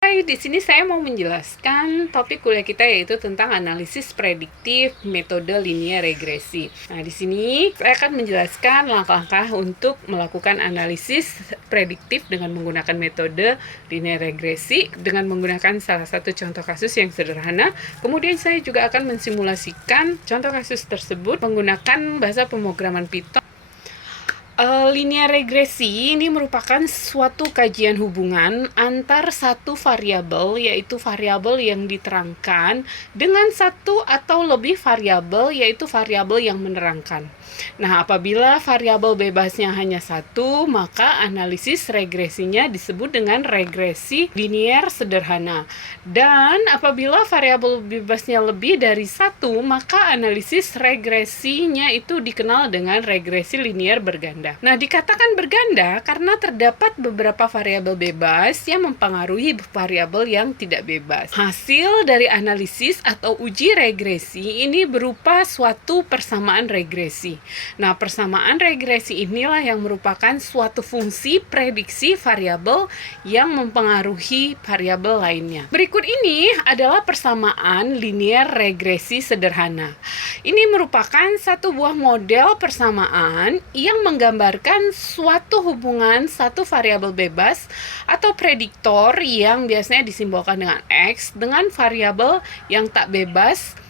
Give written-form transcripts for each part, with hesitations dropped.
Hai, di sini saya mau menjelaskan topik kuliah kita yaitu tentang analisis prediktif metode linear regresi. Nah, di sini saya akan menjelaskan langkah-langkah untuk melakukan analisis prediktif dengan menggunakan metode linear regresi dengan menggunakan salah satu contoh kasus yang sederhana. Kemudian saya juga akan mensimulasikan contoh kasus tersebut menggunakan bahasa pemrograman Python. Linear regresi ini merupakan suatu kajian hubungan antar satu variabel, yaitu variabel yang diterangkan, dengan satu atau lebih variabel, yaitu variabel yang menerangkan. Nah, apabila variabel bebasnya hanya satu, maka analisis regresinya disebut dengan regresi linear sederhana. Dan apabila variabel bebasnya lebih dari satu, maka analisis regresinya itu dikenal dengan regresi linear berganda. Nah, dikatakan berganda karena terdapat beberapa variabel bebas yang mempengaruhi variabel yang tidak bebas. Hasil dari analisis atau uji regresi ini berupa suatu persamaan regresi. Nah, persamaan regresi inilah yang merupakan suatu fungsi prediksi variabel yang mempengaruhi variabel lainnya. Berikut ini adalah persamaan linear regresi sederhana. Ini merupakan satu buah model persamaan yang menggambarkan suatu hubungan satu variabel bebas atau prediktor yang biasanya disimbolkan dengan X dengan variabel yang tak bebas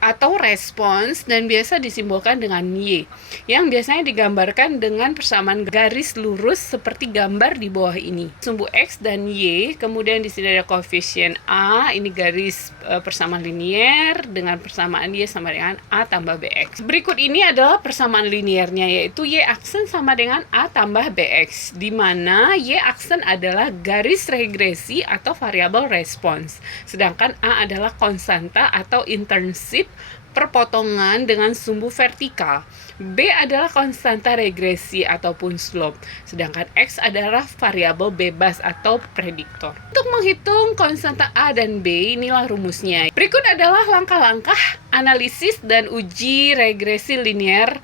atau respons dan biasa disimbolkan dengan Y, yang biasanya digambarkan dengan persamaan garis lurus seperti gambar di bawah ini. Sumbu X dan Y, kemudian di sini ada koefisien A, ini garis persamaan linear dengan persamaan Y sama dengan A tambah BX. Berikut ini adalah persamaan linearnya, yaitu Y aksen sama dengan A tambah BX, di mana Y aksen adalah garis regresi atau variabel respons, sedangkan A adalah konstanta atau internship perpotongan dengan sumbu vertikal. B adalah konstanta regresi ataupun slope, sedangkan X adalah variabel bebas atau prediktor. Untuk menghitung konstanta A dan B, inilah rumusnya. Berikut adalah langkah-langkah analisis dan uji regresi linear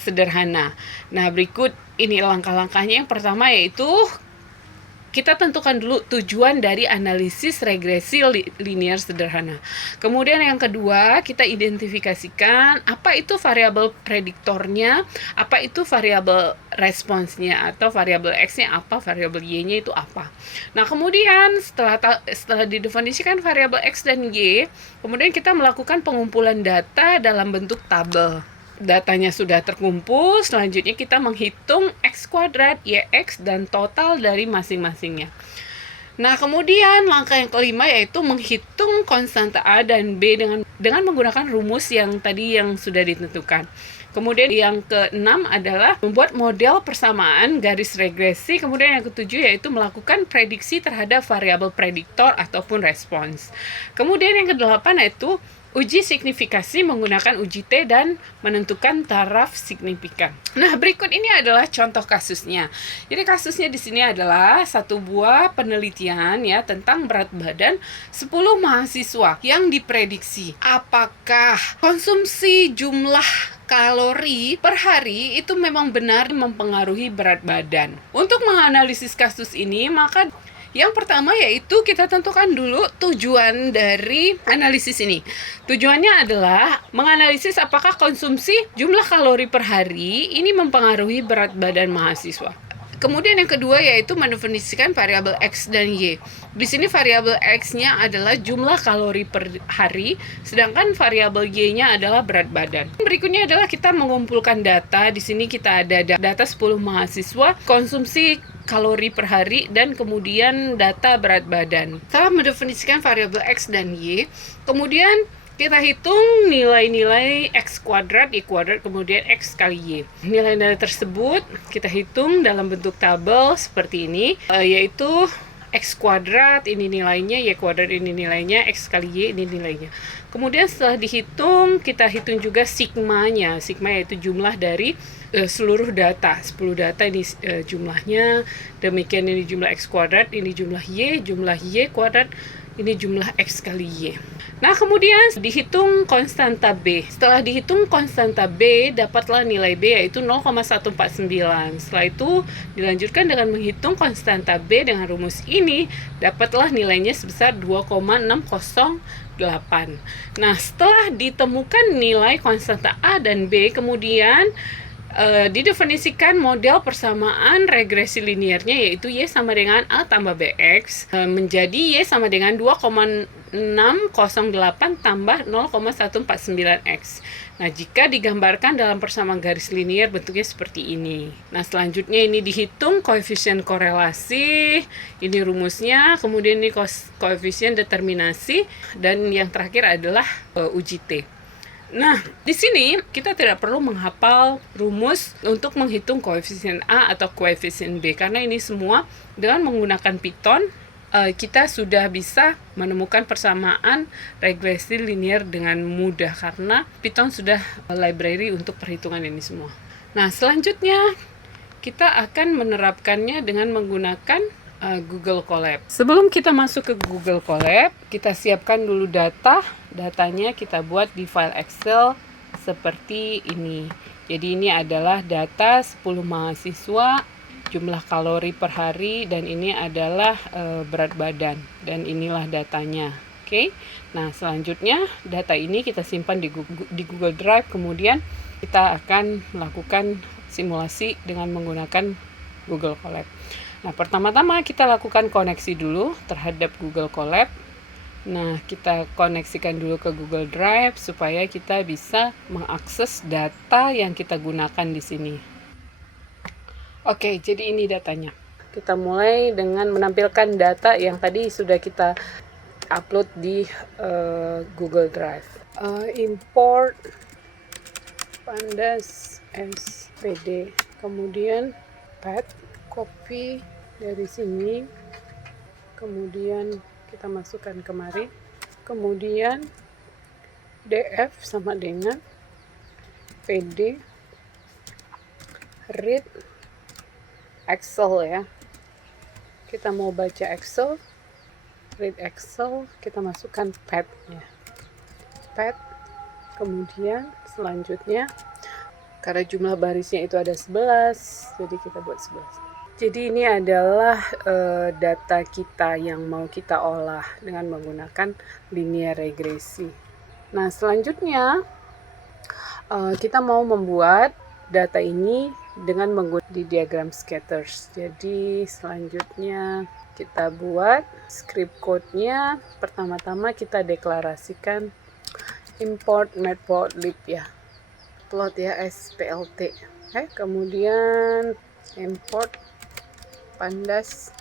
sederhana. Nah, berikut ini langkah-langkahnya. Yang pertama yaitu kita tentukan dulu tujuan dari analisis regresi linear sederhana. Kemudian yang kedua, kita identifikasikan apa itu variabel prediktornya, apa itu variabel responsnya, atau variabel X-nya apa, variabel Y-nya itu apa. Nah, kemudian setelah didefinisikan variabel X dan Y, kemudian kita melakukan pengumpulan data dalam bentuk tabel. Datanya sudah terkumpul, selanjutnya kita menghitung X kuadrat, YX, dan total dari masing-masingnya. Nah, kemudian langkah yang kelima yaitu menghitung konstanta A dan B dengan menggunakan rumus yang tadi yang sudah ditentukan. Kemudian yang keenam adalah membuat model persamaan garis regresi. Kemudian yang ketujuh yaitu melakukan prediksi terhadap variabel prediktor ataupun respons. Kemudian yang kedelapan yaitu uji signifikasi menggunakan uji T dan menentukan taraf signifikan. Nah, berikut ini adalah contoh kasusnya. Jadi kasusnya di sini adalah satu buah penelitian ya tentang berat badan 10 mahasiswa yang diprediksi apakah konsumsi jumlah kalori per hari itu memang benar mempengaruhi berat badan. Untuk menganalisis kasus ini, maka yang pertama yaitu kita tentukan dulu tujuan dari analisis ini. Tujuannya adalah menganalisis apakah konsumsi jumlah kalori per hari ini mempengaruhi berat badan mahasiswa. Kemudian yang kedua yaitu mendefinisikan variabel X dan Y. Di sini variabel X-nya adalah jumlah kalori per hari, sedangkan variabel Y-nya adalah berat badan. Berikutnya adalah kita mengumpulkan data. Di sini kita ada data 10 mahasiswa, konsumsi kalori per hari, dan kemudian data berat badan. Setelah mendefinisikan variabel X dan Y, kemudian kita hitung nilai-nilai X kuadrat, Y kuadrat, kemudian X kali Y. Nilai-nilai tersebut kita hitung dalam bentuk tabel seperti ini, yaitu X kuadrat, ini nilainya, Y kuadrat, ini nilainya, X kali Y, ini nilainya. Kemudian setelah dihitung, kita hitung juga sigmanya. Sigma yaitu jumlah dari seluruh data. 10 data ini jumlahnya. Demikian ini jumlah X kuadrat, ini jumlah Y kuadrat, Ini jumlah X kali Y. Nah, kemudian dihitung konstanta B. Setelah dihitung konstanta B, dapatlah nilai B yaitu 0,149. Setelah itu, dilanjutkan dengan menghitung konstanta B dengan rumus ini, dapatlah nilainya sebesar 2,608. Nah, setelah ditemukan nilai konstanta A dan B, kemudian didefinisikan model persamaan regresi linearnya, yaitu Y sama dengan A tambah BX menjadi Y sama dengan 2,608 tambah 0,149X. Nah, jika digambarkan dalam persamaan garis linear bentuknya seperti ini. Nah, selanjutnya ini dihitung koefisien korelasi, ini rumusnya, kemudian ini koefisien determinasi, dan yang terakhir adalah uji T. Nah, di sini kita tidak perlu menghafal rumus untuk menghitung koefisien A atau koefisien B, karena ini semua dengan menggunakan Python kita sudah bisa menemukan persamaan regresi linear dengan mudah, karena Python sudah library untuk perhitungan ini semua. Nah, selanjutnya kita akan menerapkannya dengan menggunakan Google Colab. Sebelum kita masuk ke Google Colab, kita siapkan dulu datanya kita buat di file Excel seperti ini. Jadi ini adalah data 10 mahasiswa, jumlah kalori per hari, dan ini adalah berat badan, dan inilah datanya. Oke. Nah, selanjutnya data ini kita simpan di Google Drive, kemudian kita akan melakukan simulasi dengan menggunakan Google Colab. Nah, pertama-tama kita lakukan koneksi dulu terhadap Google Colab. Nah, kita koneksikan dulu ke Google Drive supaya kita bisa mengakses data yang kita gunakan di sini. Oke, jadi ini datanya. Kita mulai dengan menampilkan data yang tadi sudah kita upload di Google Drive. Import pandas SPD, kemudian path, copy dari sini, kemudian kita masukkan kemari, kemudian df sama dengan pd read Excel ya, kita mau baca Excel, read Excel, kita masukkan path ya, path, kemudian selanjutnya karena jumlah barisnya itu ada 11, jadi kita buat 11. Jadi ini adalah data kita yang mau kita olah dengan menggunakan linear regresi. Nah, selanjutnya kita mau membuat data ini dengan menggunakan di diagram scatters. Jadi selanjutnya kita buat script code-nya. Pertama-tama kita deklarasikan import matplotlib ya, plot ya, splt. Kemudian import pandas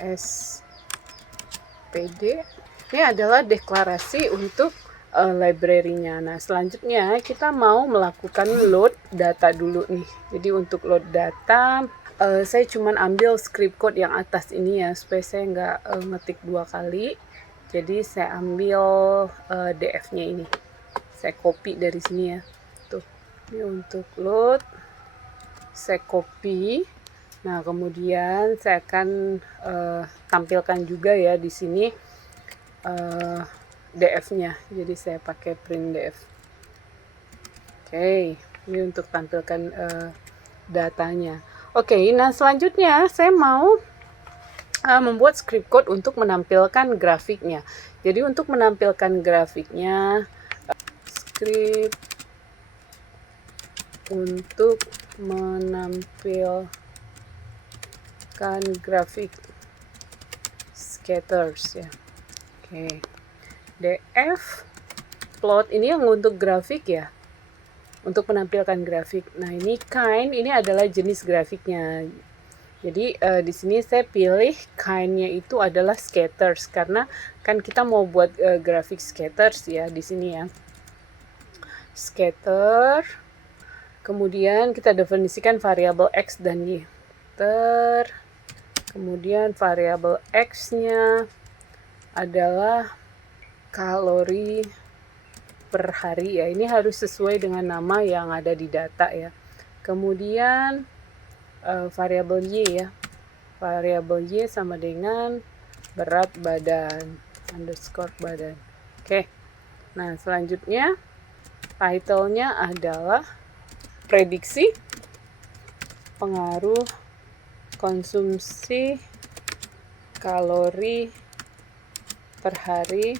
SPD. Ini adalah deklarasi untuk library-nya. Nah, selanjutnya kita mau melakukan load data dulu nih. Jadi untuk load data, saya cuma ambil script code yang atas ini ya, supaya saya nggak ngetik 2 kali. Jadi saya ambil df-nya ini. Saya copy dari sini ya. Tuh, ini untuk load. Saya copy. Nah, kemudian saya akan tampilkan juga ya di sini df-nya. Jadi saya pakai print df. Oke, ini untuk tampilkan datanya. Oke, nah selanjutnya saya mau membuat script code untuk menampilkan grafiknya. Jadi untuk menampilkan grafiknya, script untuk menampilkan grafik scatters ya. Oke. df plot ini yang untuk grafik ya. Untuk menampilkan grafik. Nah, ini kind, ini adalah jenis grafiknya. Jadi di sini saya pilih kind-nya itu adalah scatters, karena kan kita mau buat grafik scatters ya di sini ya. Scatter. Kemudian kita definisikan variabel x dan y. Kemudian variabel x-nya adalah kalori per hari ya. Ini harus sesuai dengan nama yang ada di data ya. Kemudian variabel y ya. Variabel y sama dengan berat badan. underscore badan. Oke. Nah, selanjutnya title-nya adalah prediksi pengaruh konsumsi kalori per hari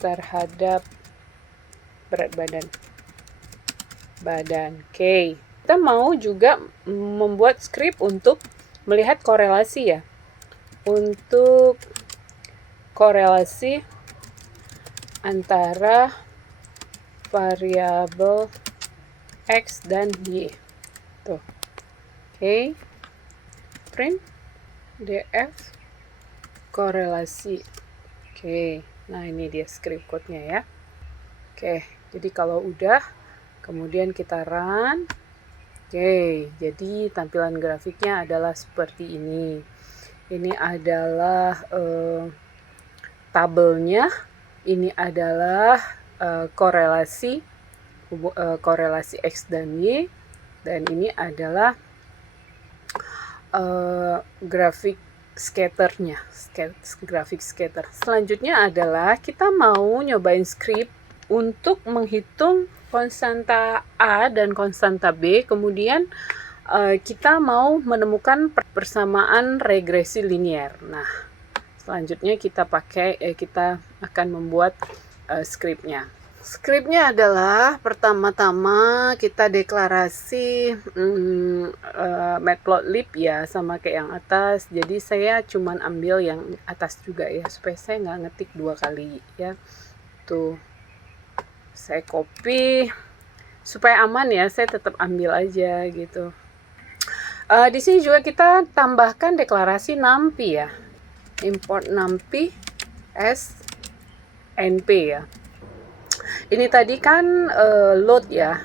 terhadap berat badan. Oke. Kita mau juga membuat script untuk melihat korelasi ya. Untuk korelasi antara variabel X dan Y. Tuh. Oke. Print df korelasi. Oke. Nah, ini dia script code-nya ya. Oke. Jadi kalau udah, kemudian kita run. Oke. Jadi tampilan grafiknya adalah seperti ini. Ini adalah tabelnya. Ini adalah korelasi X dan Y, dan ini adalah grafik scatternya, grafik scatter. Selanjutnya adalah kita mau nyobain script untuk menghitung konstanta A dan konstanta B, kemudian kita mau menemukan persamaan regresi linear. Nah, selanjutnya kita akan membuat scriptnya. Scriptnya adalah pertama-tama kita deklarasi matplotlib ya, sama kayak yang atas. Jadi saya cuman ambil yang atas juga ya, supaya saya nggak ngetik 2 kali ya. Tuh, saya copy supaya aman ya, saya tetap ambil aja gitu. Di sini juga kita tambahkan deklarasi numpy ya. Import numpy as np ya. Ini tadi kan load ya.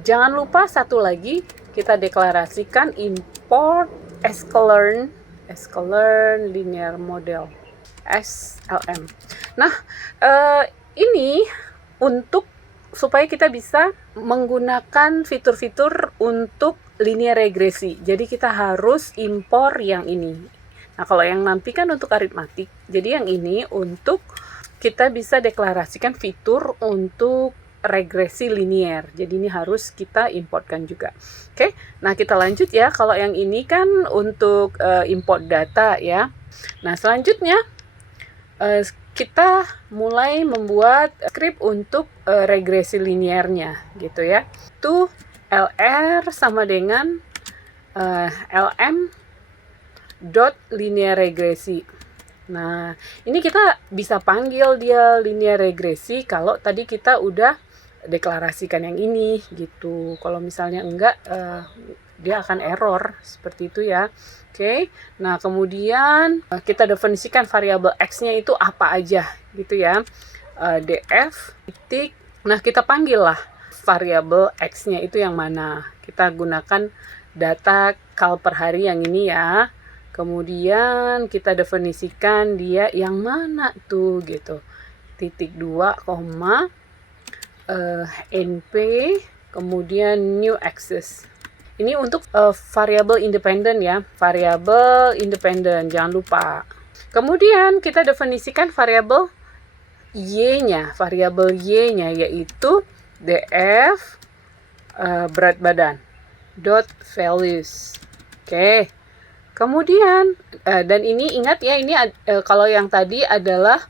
Jangan lupa satu lagi kita deklarasikan import sklearn linear model SLM. Nah, ini untuk supaya kita bisa menggunakan fitur-fitur untuk linear regresi. Jadi kita harus impor yang ini. Nah, kalau yang nanti kan untuk aritmatik. Jadi yang ini untuk kita bisa deklarasikan fitur untuk regresi linear. Jadi ini harus kita importkan juga. Oke, nah kita lanjut ya. Kalau yang ini kan untuk import data ya. Nah, selanjutnya kita mulai membuat script untuk regresi linearnya gitu ya. Itu LR sama dengan LM dot linear regresi. Nah, ini kita bisa panggil dia linear regresi kalau tadi kita udah deklarasikan yang ini gitu. Kalau misalnya enggak, dia akan error seperti itu ya. Oke. Nah, kemudian kita definisikan variabel X-nya itu apa aja gitu ya. df titik. Nah, kita panggil lah variabel X-nya itu yang mana. Kita gunakan data kal per hari yang ini ya. Kemudian kita definisikan dia yang mana tuh gitu. Titik 2, np, kemudian new axis. Ini untuk variabel independen ya. Variabel independen, jangan lupa. Kemudian kita definisikan variabel y-nya. Variabel y-nya yaitu df berat badan dot values. Oke. Kemudian, dan ini ingat ya, ini kalau yang tadi adalah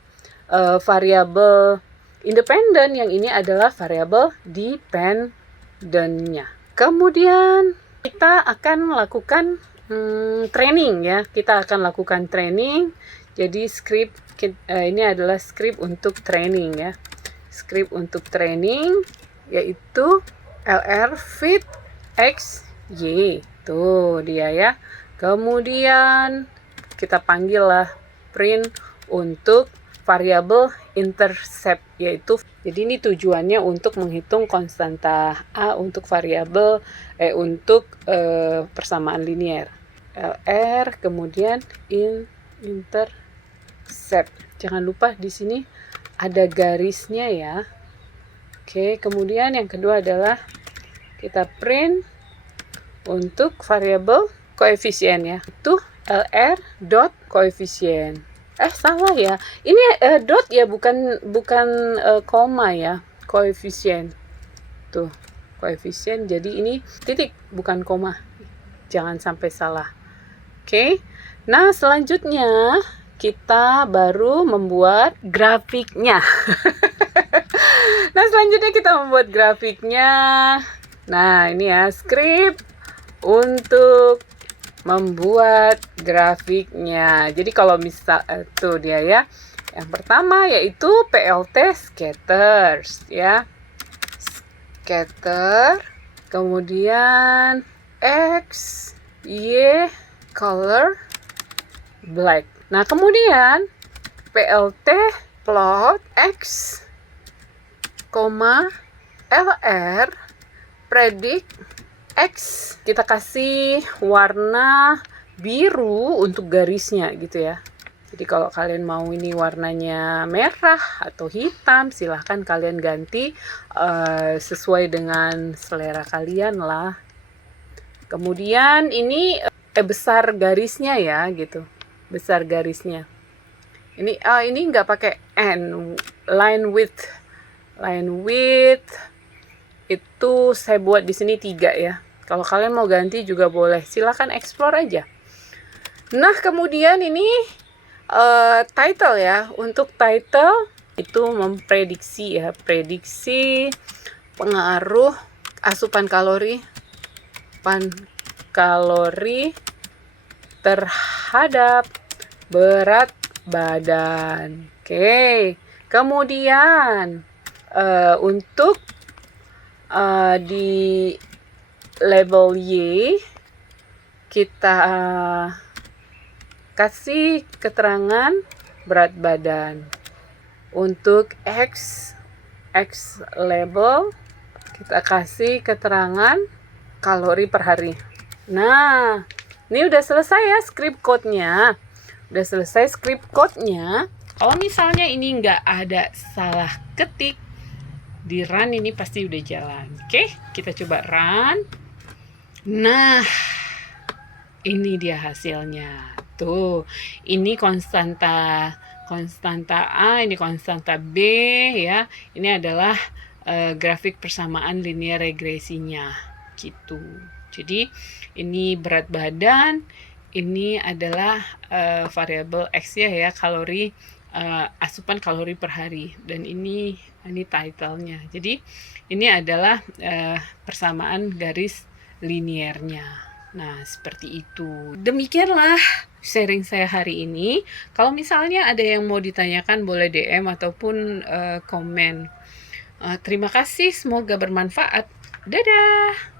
variabel independen, yang ini adalah variabel dependent-nya. Kemudian, kita akan melakukan training ya. Kita akan lakukan training. Jadi, ini adalah script untuk training ya. Script untuk training, yaitu lr fit x y. Tuh dia ya. Kemudian kita panggil lah print untuk variabel intercept, yaitu jadi ini tujuannya untuk menghitung konstanta A untuk variabel untuk persamaan linear. LR kemudian intercept. Jangan lupa di sini ada garisnya ya. Oke, kemudian yang kedua adalah kita print untuk variabel koefisien ya, itu lr dot koefisien. Salah ya. Ini dot ya, bukan bukan koma ya. Koefisien. Tuh, koefisien. Jadi ini titik, bukan koma. Jangan sampai salah. Oke. Nah, selanjutnya kita baru membuat grafiknya. Nah, selanjutnya kita membuat grafiknya. Nah, ini ya, script untuk membuat grafiknya. Jadi kalau misal itu dia ya. Yang pertama yaitu PLT scatters ya. Scatter, kemudian X, Y, color, black. Nah, kemudian PLT plot X, LR, predict X, kita kasih warna biru untuk garisnya gitu ya. Jadi kalau kalian mau ini warnanya merah atau hitam, silahkan kalian ganti sesuai dengan selera kalian lah. Kemudian ini besar garisnya ya gitu, besar garisnya. Ini nggak pakai N, line width itu saya buat di sini 3 ya. Kalau kalian mau ganti juga boleh, silahkan explore aja. Nah, kemudian ini title ya. Untuk title itu memprediksi ya, prediksi pengaruh asupan kalori terhadap berat badan. Oke. Kemudian untuk di label Y kita kasih keterangan berat badan. Untuk X label kita kasih keterangan kalori per hari. Nah, ini udah selesai ya script code-nya. Udah selesai script code-nya. Kalau misalnya ini nggak ada salah ketik, di run ini pasti udah jalan. Oke, kita coba run. Nah, ini dia hasilnya. Tuh, ini konstanta A, ini konstanta B ya. Ini adalah grafik persamaan linear regresinya gitu. Jadi ini berat badan, ini adalah variabel X ya, kalori, asupan kalori per hari, dan ini title-nya. Jadi ini adalah persamaan garis linearnya. Nah, seperti itu. Demikianlah sharing saya hari ini. Kalau misalnya ada yang mau ditanyakan, boleh DM ataupun komen. Terima kasih, semoga bermanfaat. Dadah!